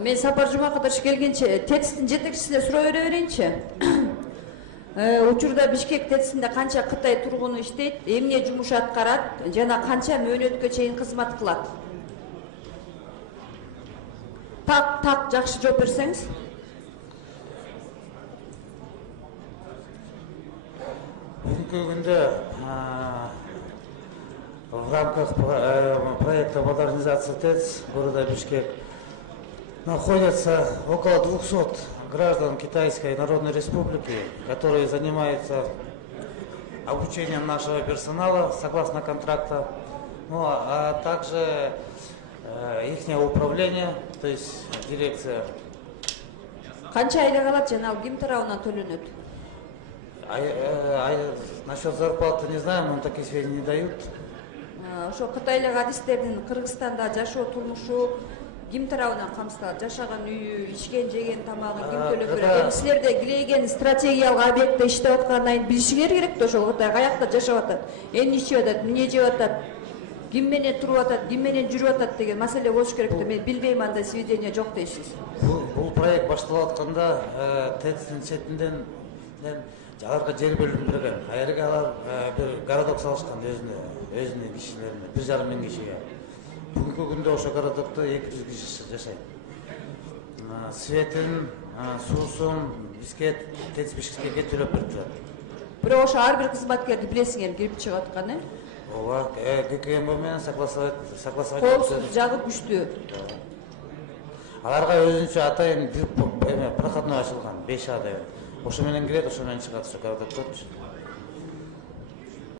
Мен Сапар Жумакадырович келгенче ТЭЦтин жетекчисине суроо бере берейинчи. Учурда Бишкек ТЭЦинде канча Кытай тургуну иштейт, эмне жумуш аткарат жана канча мөөнөткө чейин кызмат кылат? Так, жакшы жооп берсеңиз. Бүгүнкү күндө в рамках проекта модернизации ТЭЦ города Бишкек находятся около 200 граждан Китайской Народной Республики, которые занимаются обучением нашего персонала согласно контракта, ну, а также их управление, то есть дирекция. Канча айлык алат жана ал ким тарабынан төлөнөт? Насчет зарплаты не знаем, но такие сведения не дают. Ошо кытайлык адистердин Кыргызстанда жашоо турмушу ким тарабынан камсыздалат? Жашаган үйү, ичкен жеген тамагын ким төлөп берет? Эми силерде килейген стратегиялык объектте иштеп аткандан билишиңер керек да ошол Кытай каякта жашап атат, эмне ичип атат, эмне жеп атат, ким менен туруп атат, ким менен жүрүп атат деген маселе болуш керек да. Мен билбейм, андай сведения жок дейсиз. Бул проект башталып атканда ТЭЦтин четинден аларга жер бөлүндүргөн. Айрыга алар бир городок салышкан өзүнүн кишилерине, 1,5 миң кишиге. Бүгүнкү күндө ошо городокто 200 киши жашайт. Светин, суусун бизге ТЭЦ Бишкекке төлөп берип турат. Бирок ошо ар бир кызматкерди билесиңер кирип чыгып атканы. Ооба, ГКМБ менен согласовать. Коопсуз жагы күчтүү. Аларга өзүнчө атайын проходной ачылган 5 адам. Ошо менен кирет, ошо менен чыгат, ошо городокто.